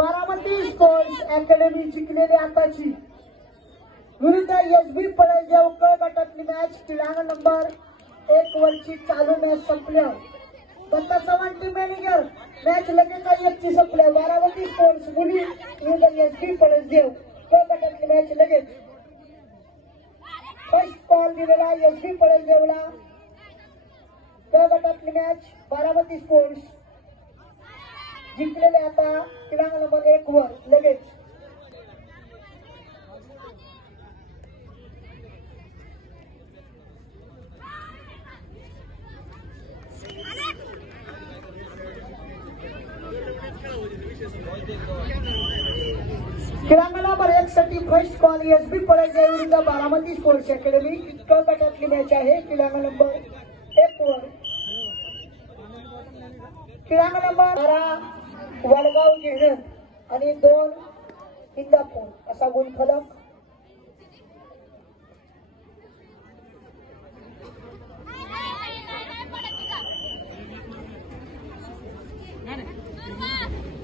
Baramati sports academy जिंकलेली आताची विरुद्ध एस बी पळेदेव उकळ गटातली मॅच क्रीडांगण नंबर एक वरची चालू मॅच संपल्या Datta Chavan team manager match लगेच एकची संपल्या बारामती स्पोर्ट्स मुली विरुद्ध एस बी पळेदेव क गटातली मॅच लगेच. फर्स्ट कॉल दिलेला एस बी पळेदेवला क गटातली मॅच बारामती स्पोर्ट्स जिंकलेले आता क्रीडांगण नंबर एक वर लगेच. क्रीडांगणावर नंबर एक साठी फर्स्ट कॉल एस बी पळायच्या विरुद्ध बारामती स्पोर्ट्स अकॅडमी. क गटातली मॅच आहे. क्रीडांगण नंबर एक वर. क्रीडांगण नंबर बारा वडगाव जिल्ह्यात आणि दोन इंदापूर असा गुणफलक.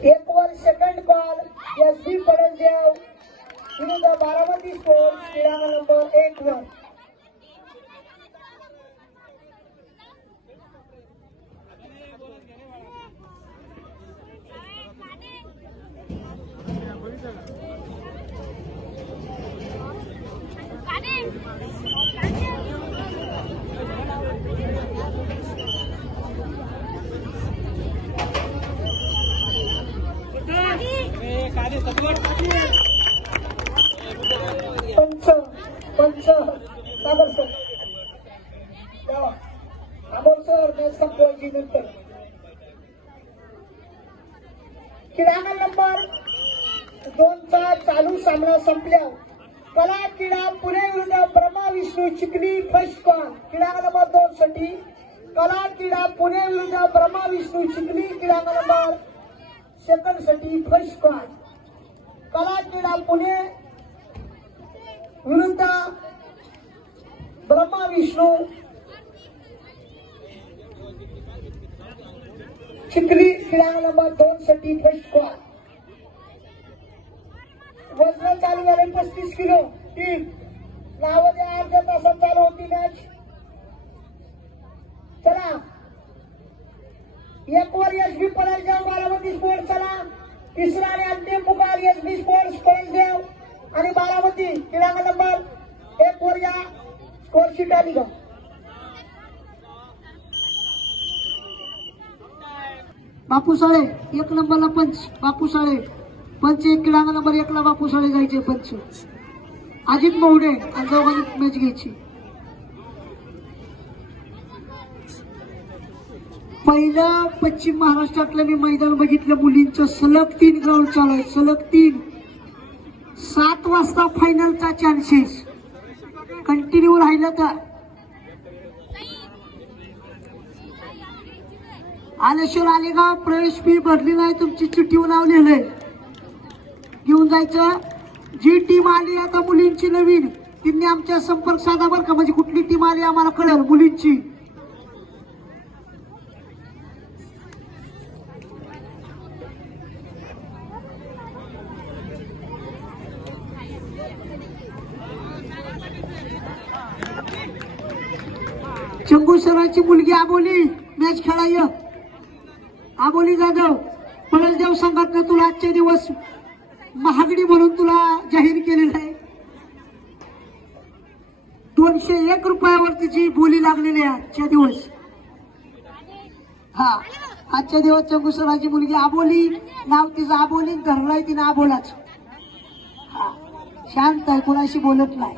एक वर second call S B Padaldev विरुद्ध बारामती स्पोर्ट्स क्रीडा नंबर एक वर. पंच पंच सागर सर. द्यावा अमोल सर मॅच संपवायची नंतर. क्रीडांगण नंबर दोनचा चालू सामना संपल्यावर कला क्रीडा पुणे विरुद्ध ब्रह्मा विष्णू चिखली फर्स्ट कॉल क्रीडांगण नंबर दोन साठी. कला क्रीडा पुणे विरुद्ध ब्रह्मा विष्णू चिखली क्रीडांगण नंबर सेकंडसाठी फर्स्ट कॉल कला क्रीडा पुणे विरुद्ध ब्रह्मा विष्णू चिखली क्रीडा नंबर दोन साठी फर्स्ट स्क्वाड वजन चालू झाले पस्तीस किलो टीम नाव द्या अर्ध्या तासात चालू होती मॅच चला. एक वर एस बी पळायच्या बारामती स्पोर्ट चला तिसरा आणि अंतिम पुकार एस बी स्पोर्ट्स पळदेव आणि बारामती क्रीडांगण नंबर एक वर या स्कोर शीट आली का बापू साळे एक नंबरला पंच. बापू साळे पंच एक क्रीडांगण नंबर एकला बापू साळे जायचे पंच. अजित मोहडे आणि दोघांनी मॅच घ्यायची. पहिलं पश्चिम महाराष्ट्रातलं मी मैदान बघितलं मुलींचं सलग तीन ग्राउंड चालू आहे सलग तीन. सात वाजता फायनलचा चान्सेस कंटिन्यू राहिलं तर. आलेश्वर आलेगाव प्रवेश फी भरली नाही तुमची चिठ्ठीवर नाव लिहिलंय घेऊन जायचं. जी टीम आली आता मुलींची नवीन तिने आमच्या संपर्क साधा बरं का? म्हणजे कुठली टीम आली आम्हाला कळेल मुलींची. चंगू सरांची मुलगी आबोली मॅच खेळाय आबोली जाधव पळसदेव संघातनं तुला आजचे दिवस महागडी म्हणून तुला जाहीर केलेलं आहे. दोनशे एक रुपयावर तिची बोली लागलेली आहे आजच्या दिवस. हा आजच्या दिवस चंगू सरांची मुलगी आबोली नाव तिचं आबोली धरलाय तिनं आबोलाच. हा शांत आहे कोणाशी बोलत नाही.